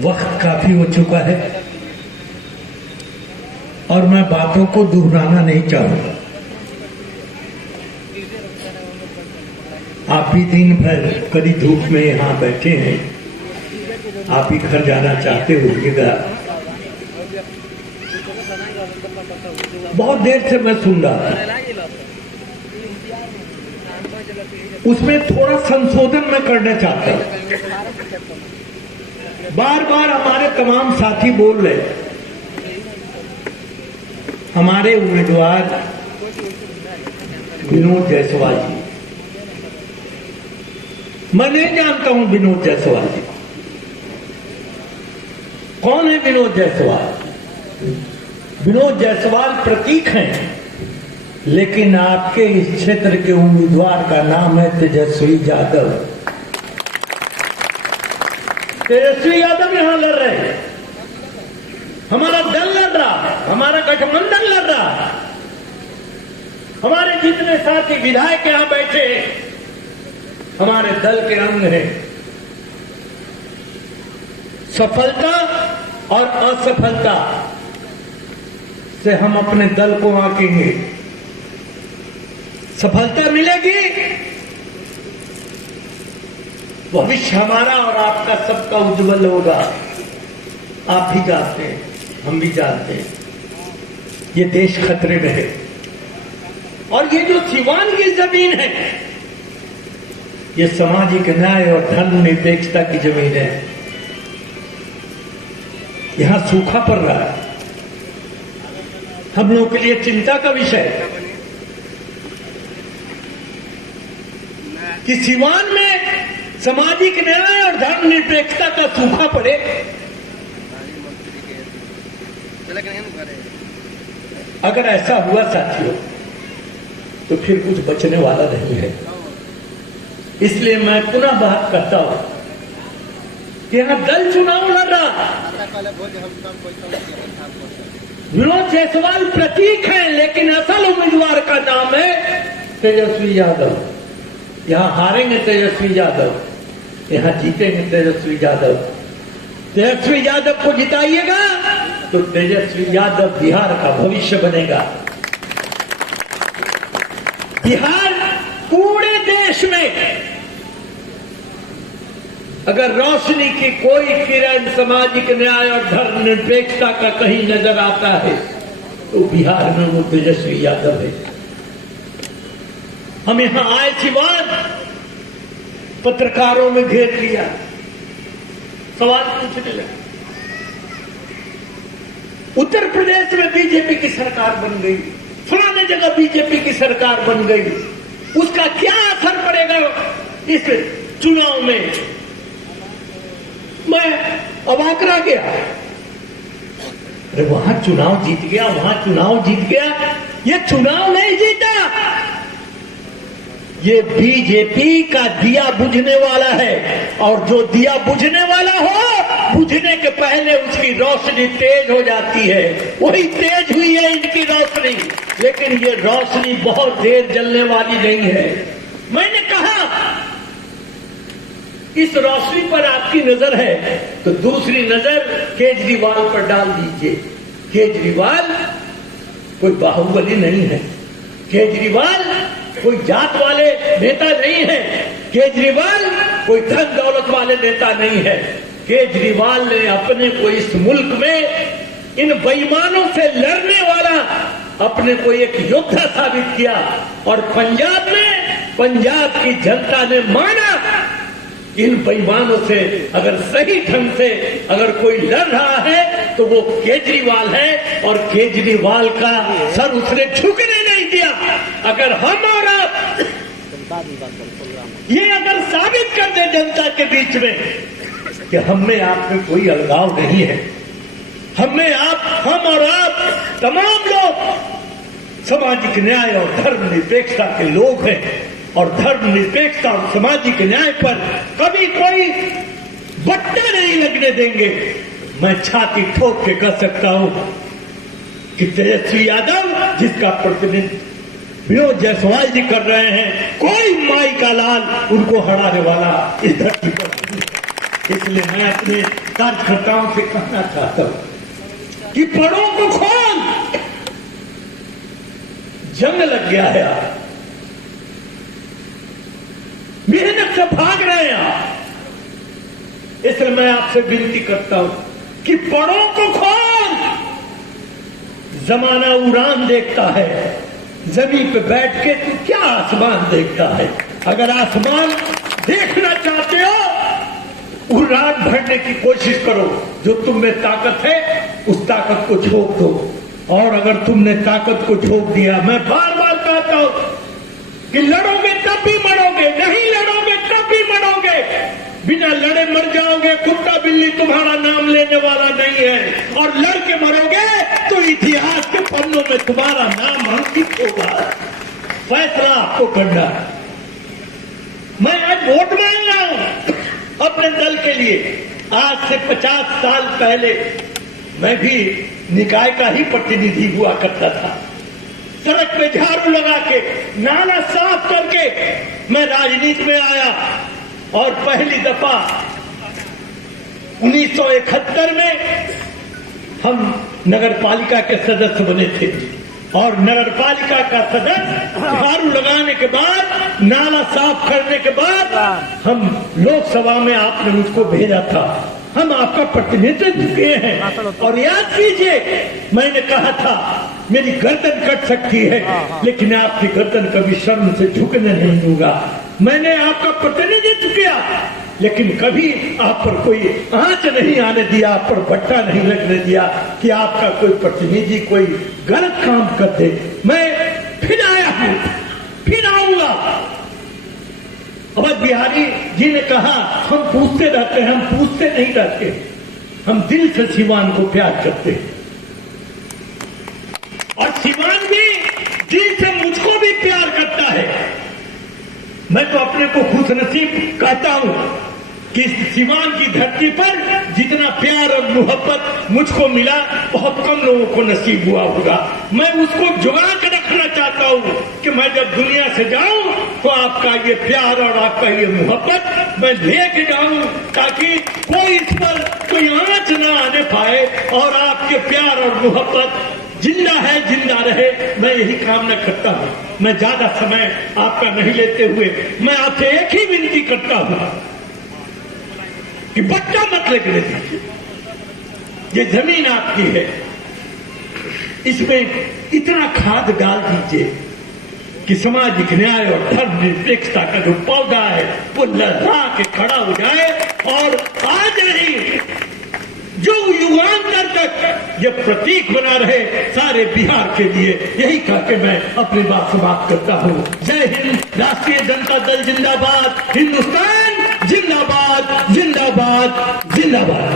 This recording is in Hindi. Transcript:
वक्त काफी हो चुका है और मैं बातों को दोहराना नहीं चाहूंगा। आप भी दिन भर कड़ी धूप में यहाँ बैठे हैं, आप ही घर जाना चाहते होंगे। बहुत देर से मैं सुन रहा था, उसमें थोड़ा संशोधन मैं करना चाहता हूं। बार बार हमारे तमाम साथी बोल रहे, हमारे उम्मीदवार विनोद जायसवाल जी, मैं नहीं जानता हूं विनोद जायसवाल जी कौन है। विनोद जायसवाल, विनोद जायसवाल प्रतीक हैं, लेकिन आपके इस क्षेत्र के उम्मीदवार का नाम है तेजस्वी यादव। तेजस्वी यादव यहां लड़ रहे हैं, हमारा दल लड़ रहा, हमारा गठबंधन लड़ रहा, हमारे जितने साथी विधायक यहां बैठे हमारे दल के अंग हैं। सफलता और असफलता से हम अपने दल को आंकेंगे। सफलता मिलेगी, भविष्य हमारा और आपका सबका उज्जवल होगा। आप भी जानते हैं, हम भी जानते हैं, ये देश खतरे में है। और ये जो सिवान की जमीन है, ये सामाजिक न्याय और धर्मनिरपेक्षता की जमीन है। यहां सूखा पड़ रहा है, हम लोगों के लिए चिंता का विषय है कि सिवान में सामाजिक न्याय और धर्मनिरपेक्षता का सूखा पड़े। अगर ऐसा हुआ साथियों, तो फिर कुछ बचने वाला नहीं है। इसलिए मैं पुनः बात करता हूं कि यहां दल चुनाव लड़ रहा, विनोद जायसवाल प्रतीक है, लेकिन असल उम्मीदवार का नाम है तेजस्वी यादव। यहां हारेंगे तेजस्वी यादव, यहां जीतेंगे तेजस्वी यादव। तेजस्वी यादव को जिताइएगा तो तेजस्वी यादव बिहार का भविष्य बनेगा। बिहार पूरे देश में अगर रोशनी की कोई किरण सामाजिक न्याय और धर्मनिरपेक्षता का कहीं नजर आता है तो बिहार में वो तेजस्वी यादव है। हम यहां आए सिवान, पत्रकारों में घेर लिया, सवाल पूछने लगे। उत्तर प्रदेश में बीजेपी की सरकार बन गई, फलाने जगह बीजेपी की सरकार बन गई, उसका क्या असर पड़ेगा इस चुनाव में? मैं अवाक रह गया। अरे वहां चुनाव जीत गया, वहां चुनाव जीत गया, ये चुनाव नहीं जीता, ये बीजेपी का दिया बुझने वाला है। और जो दिया बुझने वाला हो, बुझने के पहले उसकी रोशनी तेज हो जाती है। वही तेज हुई है इनकी रोशनी, लेकिन ये रोशनी बहुत देर जलने वाली नहीं है। मैंने कहा इस रोशनी पर आपकी नजर है तो दूसरी नजर केजरीवाल पर डाल दीजिए। केजरीवाल कोई बाहुबली नहीं है, केजरीवाल कोई जात वाले नेता नहीं है, केजरीवाल कोई धन दौलत वाले नेता नहीं है। केजरीवाल ने अपने को इस मुल्क में इन बेईमानों से लड़ने वाला अपने को एक योद्धा साबित किया। और पंजाब में पंजाब की जनता ने माना इन बेईमानों से अगर सही ढंग से अगर कोई लड़ रहा है तो वो केजरीवाल है, और केजरीवाल का सर उसने झुकने नहीं दिया। अगर हम और आप ये अगर साबित कर दे जनता के बीच में कि हम में आप में कोई अलगाव नहीं है, हम और आप तमाम लोग सामाजिक न्याय और धर्मनिरपेक्षता के लोग हैं, और धर्मनिरपेक्षता और सामाजिक न्याय पर कभी कोई बट्टा नहीं लगने देंगे। मैं छाती ठोक के कह सकता हूं कि तेजस्वी यादव जिसका प्रतिनिधित्व विनोद जायसवाल जी कर रहे हैं, कोई माई का लाल उनको हराने वाला इस धरती पर। इसलिए मैं अपने कार्यकर्ताओं से कहना चाहता हूं कि पड़ों को खोल, जंग लग गया है आप, मेहनत से भाग रहे हैं आप। इसलिए मैं आपसे विनती करता हूं कि पड़ों को खोल। जमाना उड़ान देखता है, जमीन पे बैठ के तू क्या आसमान देखता है। अगर आसमान देखना चाहते हो, उड़ान भरने की कोशिश करो। जो तुम में ताकत है उस ताकत को झोंक दो। और अगर तुमने ताकत को झोंक दिया, मैं बार बार कहता हूं कि लड़ोगे तब भी मरोगे, नहीं लड़ोगे तब भी मरोगे। बिना लड़े मर जाओगे, कुत्ता बिल्ली तुम्हारा नाम लेने वाला नहीं है। और लड़ के मरोगे तो इतिहास के पन्नों में तुम्हारा नाम अंकित होगा। फैसला आपको करना है। मैं आज वोट मांग रहा हूं अपने दल के लिए। आज से 50 साल पहले मैं भी निकाय का ही प्रतिनिधि हुआ करता था। सड़क पे झाड़ू लगा के, नाला साफ करके मैं राजनीति में आया। और पहली दफा 1971 में हम नगर पालिका के सदस्य बने थे। और नगर पालिका का सदस्य झाड़ू लगाने के बाद, नाला साफ करने के बाद हम लोकसभा में आपने मुझको भेजा था। हम आपका प्रतिनिधित्व किए हैं। और याद कीजिए, मैंने कहा था मेरी गर्दन कट सकती है, लेकिन आपकी गर्दन कभी शर्म से झुकने नहीं दूंगा। मैंने आपका प्रतिनिधित्व किया, लेकिन कभी आप पर कोई आंच नहीं आने दिया, आप पर बट्टा नहीं लगने दिया कि आपका कोई प्रतिनिधि कोई गलत काम कर दे। मैं फिर आया हूं, फिर आऊंगा। अवध बिहारी जी ने कहा, हम पूछते रहते हैं, हम पूछते नहीं रहते, हम दिल से सिवान को प्यार करते हैं। और सिवान भी दिल से मुझको भी प्यार करता है। मैं तो अपने को खुशनसीब कहता हूं कि सिवान की धरती पर जितना प्यार और मोहब्बत मुझको मिला, बहुत कम लोगों को नसीब हुआ होगा। मैं उसको जुगा कर रखना चाहता हूं कि मैं जब दुनिया से जाऊं तो आपका ये प्यार और आपका ये मोहब्बत मैं लेके जाऊं, ताकि कोई इस पर कोई आंच न आने पाए। और आपके प्यार और मोहब्बत जिंदा है, जिंदा रहे, मैं यही कामना करता हूं। मैं ज्यादा समय आपका नहीं लेते हुए मैं आपसे एक ही विनती करता हूं कि बच्चा मत लगने दीजिए। ये जमीन आपकी है, इसमें इतना खाद डाल दीजिए कि सामाजिक न्याय और धर्मनिरपेक्षता का जो पौधा है वो लहरा के खड़ा हो जाए। और आज नहीं, जो युगांतर तक ये प्रतीक बना रहे सारे बिहार के लिए। यही कह के मैं अपनी बात समाप्त करता हूँ। जय हिंद, राष्ट्रीय जनता दल जिंदाबाद, हिंदुस्तान जिंदाबाद, जिंदाबाद, जिंदाबाद।